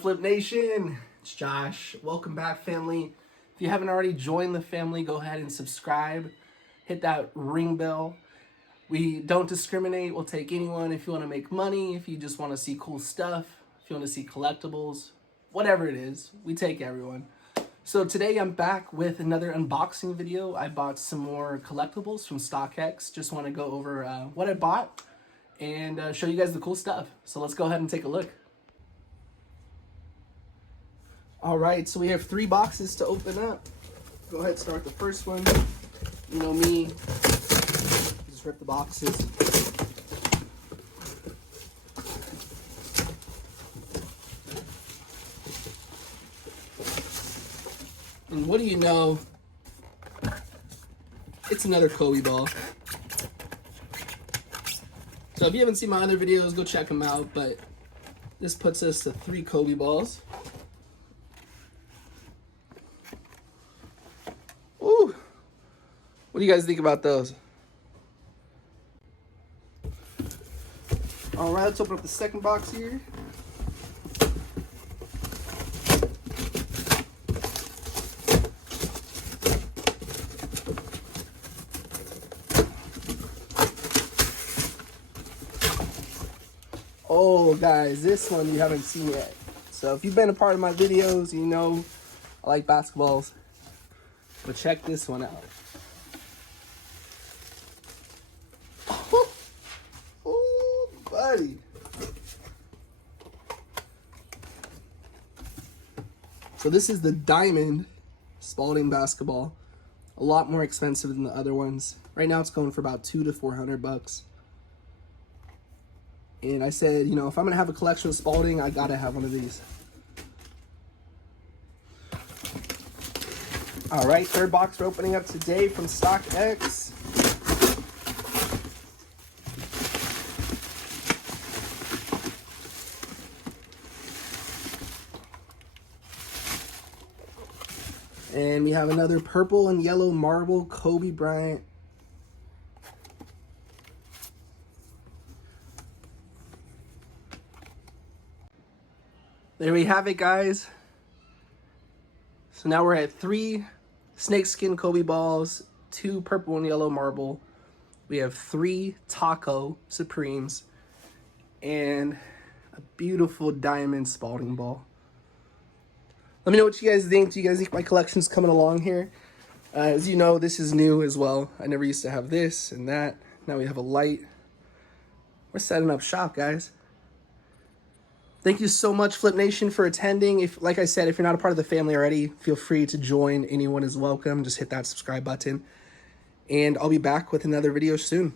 Flip Nation, it's Josh. Welcome back, family. If you haven't already joined the family, go ahead and subscribe. Hit that ring bell. We don't discriminate. We'll take anyone. If you want to make money, if you just want to see cool stuff, if you want to see collectibles, whatever it is, we take everyone. So today I'm back with another unboxing video. I bought some more collectibles from StockX. Just want to go over what I bought and show you guys the cool stuff. So let's go ahead and take a look. All right, so we have 3 boxes to open up. Go ahead and start the first one. You know me, just rip the boxes. And what do you know? It's another Kobe ball. So if you haven't seen my other videos, go check them out. But this puts us to 3 Kobe balls. Ooh, what do you guys think about those? All right, let's open up the second box here. Oh, guys, this one you haven't seen yet. So if you've been a part of my videos, you know I like basketballs. But check this one out. Oh, buddy. So this is the Diamond Spalding basketball. A lot more expensive than the other ones. Right now it's going for about $200 to $400. And I said, you know, if I'm going to have a collection of Spalding, I got to have one of these. All right, third box we're opening up today from StockX. And we have another purple and yellow marble Kobe Bryant. There we have it, guys. So now we're at 3 snakeskin Kobe balls, 2 purple and yellow marble. We have 3 taco Supremes and a beautiful diamond Spalding ball. Let me know what you guys think. Do you guys think my collection's coming along here? As you know, this is new as well. I never used to have this and that. Now we have a light. We're setting up shop, guys. Thank you so much, Flip Nation, for attending. If, like I said, if you're not a part of the family already, feel free to join. Anyone is welcome. Just hit that subscribe button. And I'll be back with another video soon.